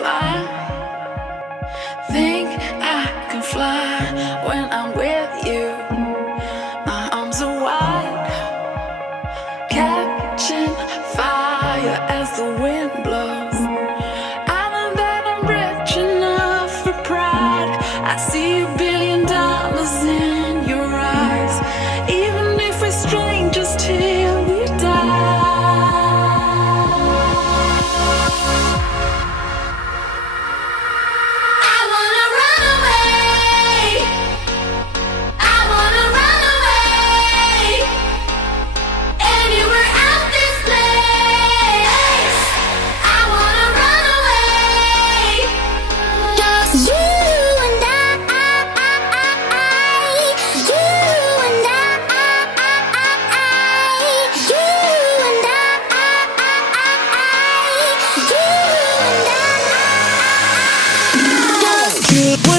fly. Think I can fly when I'm with you. My arms are wide, catching fire as the wind blows. I know that I'm rich enough for pride. I see $1 billion in your eyes, even if we're strangers till we die. Yeah.